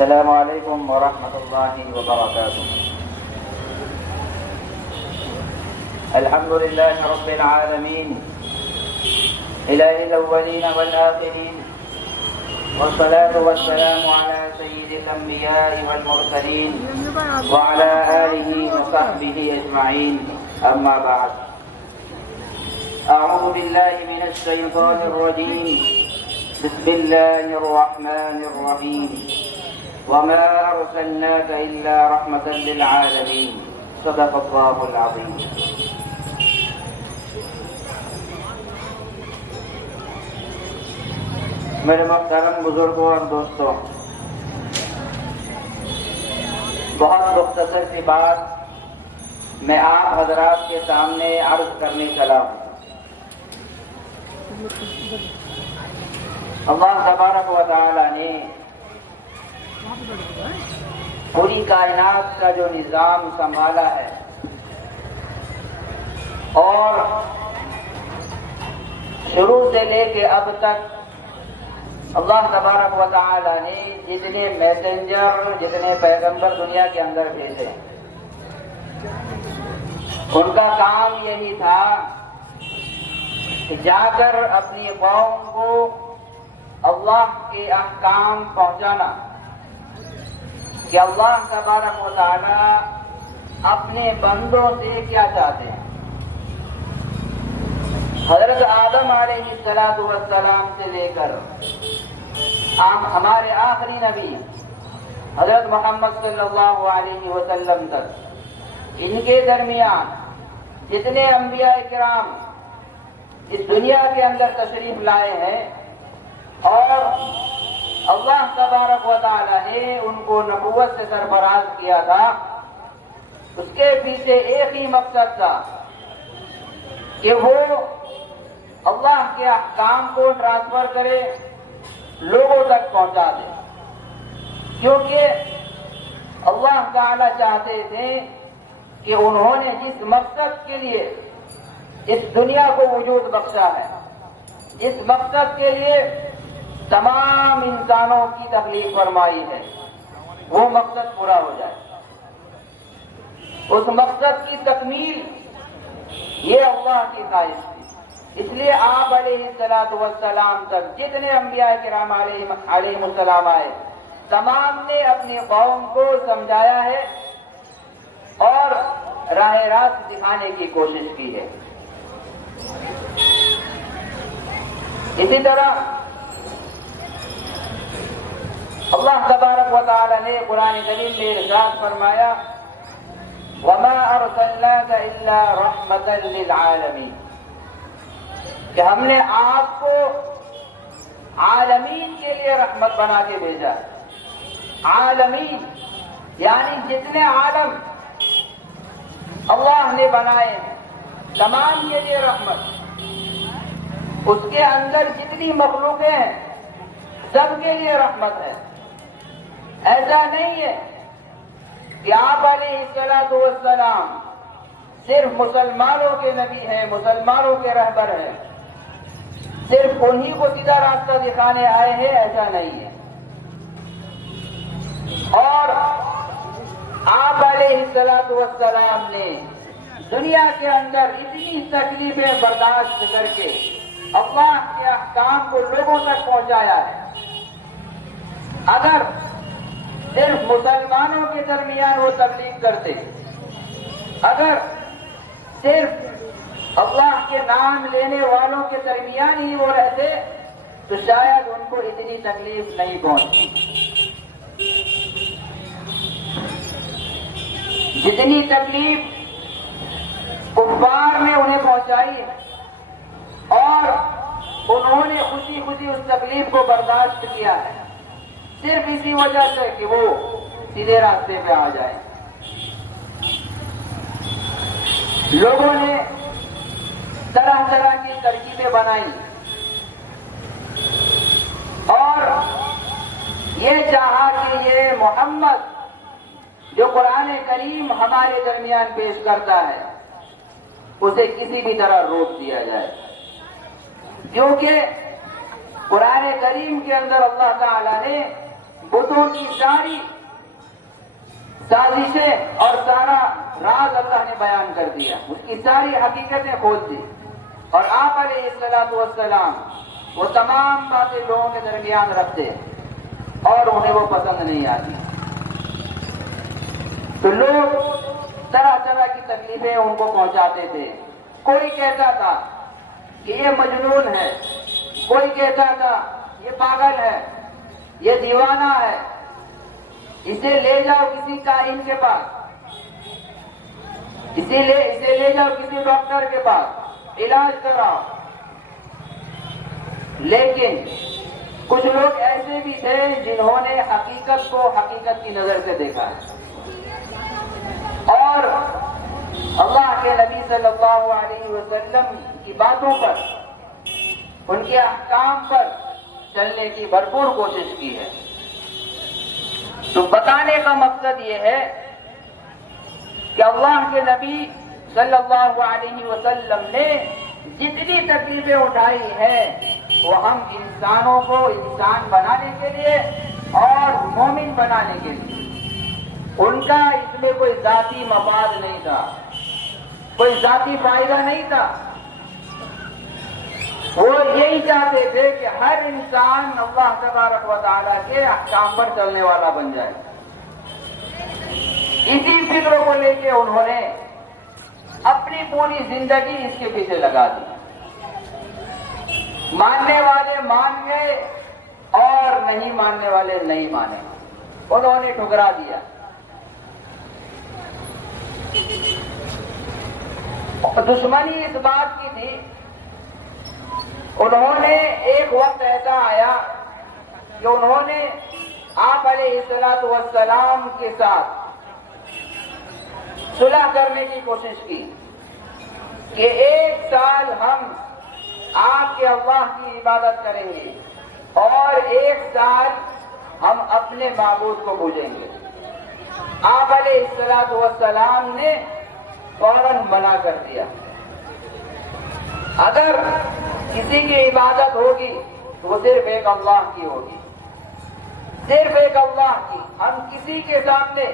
السلام علیکم ورحمۃ اللہ وبرکاتہ۔ الحمد للہ رب العالمین الہ الاولین والآخرین والصلاة والسلام علی سید الانبیاء والمرسلین وعلی آلہ وصحبہ اجمعین، اما بعد۔ اعوذ باللہ من الشیطان الرجیم، بسم اللہ الرحمن الرحیم، وما ارسلناک الا رحمة للعالمین، صدق اللہ العظیم۔ میرے محترم بزرگوں اور دوستوں، بہت مختصر سی بات میں آپ حضرات کے سامنے عرض کرنے چلا ہوں۔ اللہ تبارک و تعالی نے پوری کائنات کا جو نظام سنبھالا ہے اور شروع سے لے کے اب تک اللہ تبارک و تعالی نے جتنے میسنجر، جتنے پیغمبر دنیا کے اندر بھیجے، ان کا کام یہی تھا کہ جا کر اپنی قوم کو اللہ کے احکام پہنچانا کہ اللہ تبارک و تعالی اپنے بندوں سے کیا چاہتے ہیں۔ حضرت آدم علیہ السلام سے لے کر ہمارے آخری نبی حضرت محمد صلی اللہ علیہ وسلم تک، ان کے درمیان جتنے انبیاء کرام اس دنیا کے اندر تشریف لائے ہیں اور اللہ تبارک و تعالی نے ان کو نبوت سے سرفراز کیا تھا، اس کے پیچھے ایک ہی مقصد تھا کہ وہ اللہ کے احکام کو ٹرانسفر کرے، لوگوں تک پہنچا دے، کیونکہ اللہ تعالی چاہتے تھے کہ انہوں نے جس مقصد کے لیے اس دنیا کو وجود بخشا ہے، جس مقصد کے لیے تمام انسانوں کی تخلیق فرمائی ہے، وہ مقصد پورا ہو جائے۔ اس مقصد کی تکمیل یہ اللہ کی خواہش تھی، اس لیے آپ علیہ السلام تک جتنے انبیاء کرام علیہ السلام آئے، تمام نے اپنی قوم کو سمجھایا ہے اور راہ راست دکھانے کی کوشش کی ہے۔ اسی طرح اللہ تبارک و تعالی نے قرآن کریم میں ارشاد فرمایا، وَمَا أَرْسَلْنَاكَ إِلَّا رَحْمَةً لِلْعَالَمِينَ، کہ ہم نے آپ کو عالمین کے لیے رحمت بنا کے بھیجا۔ عالمین یعنی جتنے عالم اللہ نے بنائے ہیں تمام کے لیے رحمت، اس کے اندر جتنی مخلوقیں ہیں سب کے لیے رحمت ہے۔ ایسا نہیں ہے کہ آپ علیہ السلام صرف مسلمانوں کے نبی ہیں، مسلمانوں کے رہبر ہیں، صرف انہی کو سیدھا راستہ دکھانے آئے ہیں، ایسا نہیں ہے۔ اور آپ علیہ السلام نے دنیا کے اندر اتنی تکلیفیں برداشت کر کے اللہ کے احکام کو لوگوں تک پہنچایا ہے۔ اگر صرف مسلمانوں کے درمیان وہ تبلیغ کرتے، اگر صرف اللہ کے نام لینے والوں کے درمیان ہی وہ رہتے تو شاید ان کو اتنی تکلیف نہیں پہنچتی۔ جتنی تکلیف کفار نے انہیں پہنچائی ہے اور انہوں نے خوشی خوشی اس تکلیف کو برداشت کیا ہے، صرف اسی وجہ سے کہ وہ سیدھے راستے پہ آ جائیں۔ لوگوں نے طرح طرح کی ترکیبیں بنائی اور یہ چاہا کہ یہ محمد جو قرآن کریم ہمارے درمیان پیش کرتا ہے اسے کسی بھی طرح روک دیا جائے، کیونکہ قرآن کریم کے اندر اللہ تعالی نے بتوں کی ساری سازشیں اور سارا راز اللہ نے بیان کر دیا، اس کی ساری حقیقتیں کھول دی، اور آپ علیہ الصلوۃ والسلام وہ تمام باتیں لوگوں کے درمیان رکھتے اور انہیں وہ پسند نہیں آتی، تو لوگ طرح طرح کی تکلیفیں ان کو پہنچاتے تھے۔ کوئی کہتا تھا کہ یہ مجنون ہے، کوئی کہتا تھا یہ پاگل ہے، یہ دیوانہ ہے، اسے لے جاؤ کسی کاہن کے پاس، اسے لے جاؤ کسی ڈاکٹر کے پاس، علاج کراؤ۔ لیکن کچھ لوگ ایسے بھی تھے جنہوں نے حقیقت کو حقیقت کی نظر سے دیکھا اور اللہ کے نبی صلی اللہ علیہ وسلم کی باتوں پر، ان کے احکام پر چلنے کی بھرپور کوشش کی ہے۔ تو بتانے کا مقصد یہ ہے کہ اللہ کے نبی صلی اللہ علیہ وسلم نے جتنی تکلیفیں اٹھائی ہیں وہ ہم انسانوں کو انسان بنانے کے لیے اور مومن بنانے کے لیے، ان کا اس میں کوئی ذاتی مفاد نہیں تھا، کوئی ذاتی فائدہ نہیں تھا۔ وہ یہی چاہتے تھے کہ ہر انسان اللہ تبارک و تعالیٰ کے احکام پر چلنے والا بن جائے۔ اسی فکر کو لے کے انہوں نے اپنی پوری زندگی اس کے پیچھے لگا دی۔ ماننے والے مان گئے اور نہیں ماننے والے نہیں مانے، انہوں نے ٹھکرا دیا۔ دشمنی اس بات کی تھی، انہوں نے ایک وقت ایسا آیا کہ انہوں نے آپ علیہ الصلوۃ والسلام کے ساتھ صلح کرنے کی کوشش کی کہ 1 سال ہم آپ کے اللہ کی عبادت کریں گے اور 1 سال ہم اپنے معبود کو پوجیں گے۔ آپ علیہ الصلوۃ والسلام نے فوراً منع کر دیا، اگر کسی کی عبادت ہوگی تو وہ صرف ایک اللہ کی ہوگی، صرف ایک اللہ کی، ہم کسی کے سامنے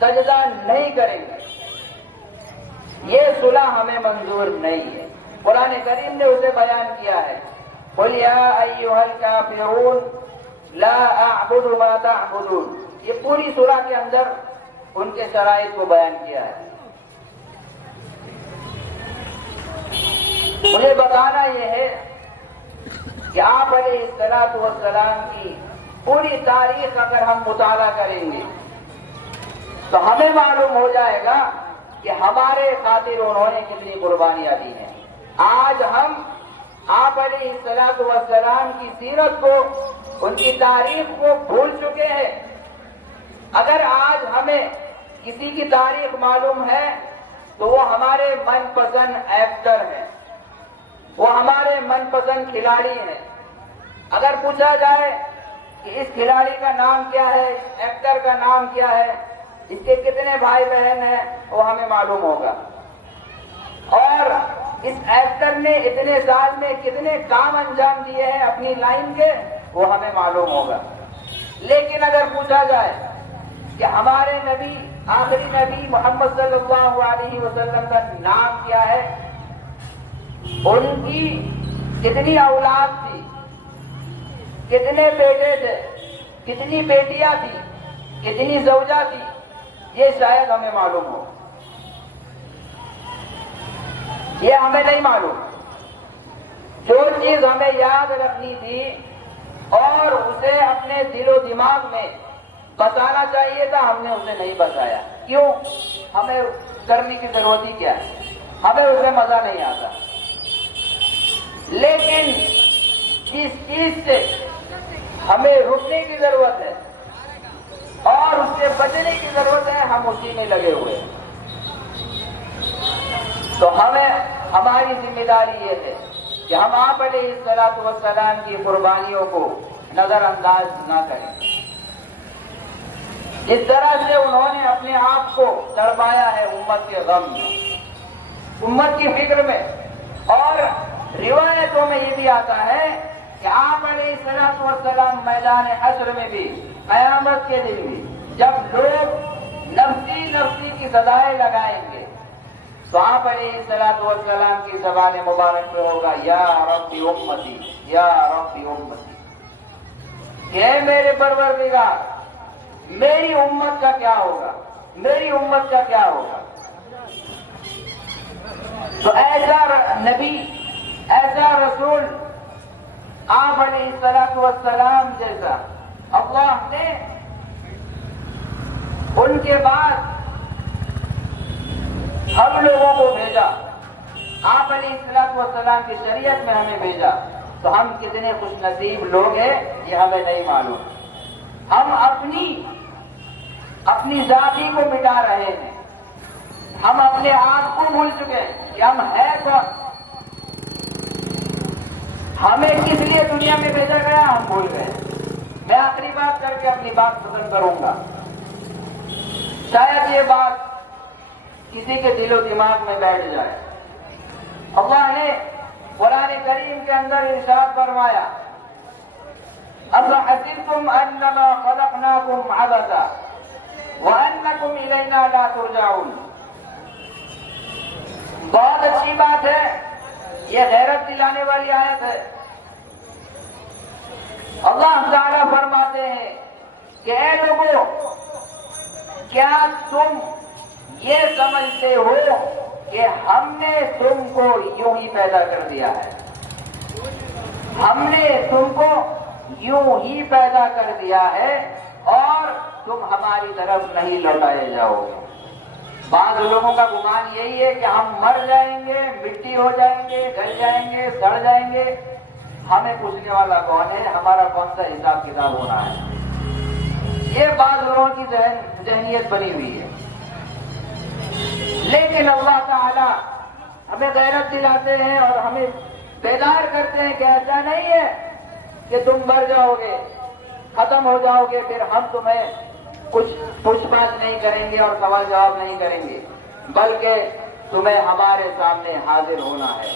سجدہ نہیں کریں گے، یہ صلح ہمیں منظور نہیں ہے۔ قرآن کریم نے اسے بیان کیا ہے، قُلْ يَا أَيُّهَا الْكَافِرُونَ لَا أَعْبُدُ مَا تَعْبُدُونَ، یہ پوری صلح کے اندر ان کے شرائط کو بیان کیا ہے۔ مجھے بتانا یہ ہے کہ آپ علیہ الصلوۃ والسلام کی پوری تاریخ اگر ہم مطالعہ کریں گے تو ہمیں معلوم ہو جائے گا کہ ہمارے خاطر انہوں نے کتنی قربانیاں دی ہیں۔ آج ہم آپ علیہ الصلوۃ والسلام کی سیرت کو، ان کی تاریخ کو بھول چکے ہیں۔ اگر آج ہمیں کسی کی تاریخ معلوم ہے تو وہ ہمارے من پسند ایکٹر ہیں، وہ ہمارے من پسند کھلاڑی ہیں۔ اگر پوچھا جائے کہ اس کھلاڑی کا نام کیا ہے، اس ایکٹر کا نام کیا ہے، اس کے کتنے بھائی بہن ہیں، وہ ہمیں معلوم ہوگا، اور اس ایکٹر نے اتنے سال میں کتنے کام انجام دیے ہیں اپنی لائن کے، وہ ہمیں معلوم ہوگا۔ لیکن اگر پوچھا جائے کہ ہمارے نبی، آخری نبی محمد صلی اللہ علیہ وسلم کا نام کیا ہے، ان کی کتنی اولاد تھی، کتنے بیٹے تھے، کتنی بیٹیاں تھی، کتنی زوجہ تھی، یہ شاید ہمیں معلوم ہو، یہ ہمیں نہیں معلوم۔ جو چیز ہمیں یاد رکھنی تھی اور اسے اپنے دل و دماغ میں بتانا چاہیے تھا، ہم نے اسے نہیں بتایا۔ کیوں؟ ہمیں کرنے کی ضرورت ہی کیا ہے، ہمیں اسے مزہ نہیں آتا۔ لیکن جس چیز سے ہمیں رکنے کی ضرورت ہے اور اس سے بچنے کی ضرورت ہے، ہم اسی میں لگے ہوئے ہیں۔ تو ہماری ذمہ داری یہ ہے کہ ہم آپ علیہ الصلوۃ والسلام کی قربانیوں کو نظر انداز نہ کریں۔ جس طرح سے انہوں نے اپنے آپ کو تڑپایا ہے امت کے غم میں، امت کی فکر میں، اور روایتوں میں یہ بھی آتا ہے کہ آپ علیہ الصلوۃ والسلام میدان حشر میں بھی، قیامت کے دن بھی، جب لوگ نفسی نفسی کی سزائیں لگائیں گے تو آپ علیہ الصلوۃ والسلام کی زبان مبارک پہ ہوگا یا رب امتی، یا رب امتی، کہ اے میرے پروردگار میری امت کا کیا ہوگا، میری امت کا کیا ہوگا۔ تو ایسا نبی، ایسا رسول آپ علیہ الصلوۃ والسلام جیسا اللہ نے ان کے بعد ہم لوگوں کو بھیجا، آپ علیہ الصلوۃ والسلام کی شریعت میں ہمیں بھیجا، تو ہم کتنے خوش نصیب لوگ ہیں یہ ہمیں نہیں معلوم۔ ہم اپنی ذاتی کو مٹا رہے ہیں، ہم اپنے آپ کو بھول چکے ہیں کہ ہم ہیں کون، ہمیں کس لیے دنیا میں بھیجا گیا ہم بھول گئے۔ میں آخری بات کر کے اپنی بات ختم کروں گا۔ شاید یہ بات کسی کے دل و دماغ میں بیٹھ جائے۔ اللہ نے قرآن کریم کے اندر ارشاد فرمایا أَفَحَسِبْتُمْ أَنَّمَا خَلَقْنَاكُمْ عَبَثًا وَأَنَّكُمْ إِلَيْنَا لَا تُرْجَعُونَ۔ بہت اچھی بات ہے، یہ غیرت دلانے والی آیت ہے۔ اللہ تعالیٰ فرماتے ہیں کہ اے لوگوں، کیا تم یہ سمجھتے ہو کہ ہم نے تم کو یوں ہی پیدا کر دیا ہے؟ ہم نے تم کو یوں ہی پیدا کر دیا ہے اور تم ہماری طرف نہیں لوٹائے جاؤ گے۔ بعض لوگوں کا گمان یہی ہے کہ ہم مر جائیں گے، مٹی ہو جائیں گے، گل جائیں گے، سڑ جائیں گے، ہمیں پوچھنے والا کون ہے، ہمارا کون سا حساب کتاب ہونا ہے۔ یہ بعض لوگوں کی ذہنیت بنی ہوئی ہے۔ لیکن اللہ تعالی ہمیں غیرت دلاتے ہیں اور ہمیں بیدار کرتے ہیں کہ ایسا نہیں ہے کہ تم مر جاؤ گے، ختم ہو جاؤ گے، پھر ہم تمہیں کچھ پوچھ پاچھ نہیں کریں گے اور سوال جواب نہیں کریں گے، بلکہ تمہیں ہمارے سامنے حاضر ہونا ہے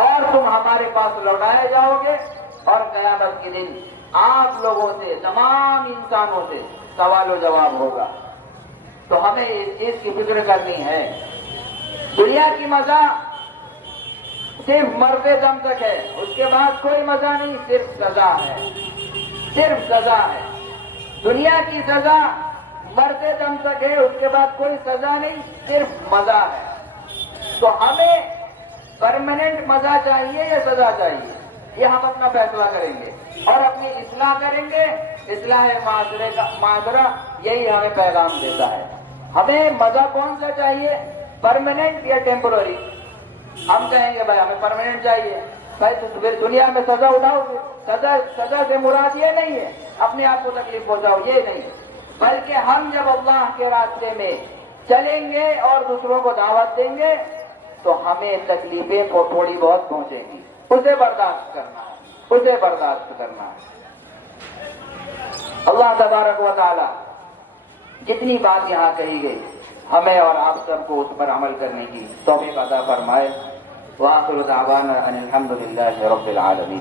اور تم ہمارے پاس لوٹائے جاؤ گے، اور قیامت کے دن آپ لوگوں سے، تمام انسانوں سے سوال و جواب ہوگا۔ تو ہمیں اس چیز کی فکر کرنی ہے۔ دنیا کی مزہ صرف مرتے دم تک ہے، اس کے بعد کوئی مزہ نہیں، صرف سزا ہے، صرف سزا ہے۔ دنیا کی سزا مرتے دم تک ہے، اس کے بعد کوئی سزا نہیں، صرف مزہ ہے۔ تو ہمیں پرماننٹ مزہ چاہیے یا سزا چاہیے، یہ ہم اپنا فیصلہ کریں گے اور اپنی اصلاح کریں گے۔ اصلاح معاشرہ یہی ہمیں پیغام دیتا ہے۔ ہمیں مزہ کون سا چاہیے، پرماننٹ یا ٹیمپرری؟ ہم کہیں گے بھائی ہمیں پرماننٹ چاہیے، بھائی تو پھر دنیا میں سزا اٹھاؤ گے۔ سزا سے مراد یہ نہیں ہے اپنے آپ کو تکلیف پہنچاؤ، یہ نہیں، بلکہ ہم جب اللہ کے راستے میں چلیں گے اور دوسروں کو دعوت دیں گے تو ہمیں تکلیفیں تھوڑی بہت پہنچیں گی، اسے برداشت کرنا ہے، اسے برداشت کرنا ہے۔ اللہ تبارک و تعالی جتنی بات یہاں کہی گئی ہمیں اور آپ سب کو اس پر عمل کرنے کی توفیق عطا فرمائے۔ وآخر دعوانا ان الحمد للہ رب العالمین۔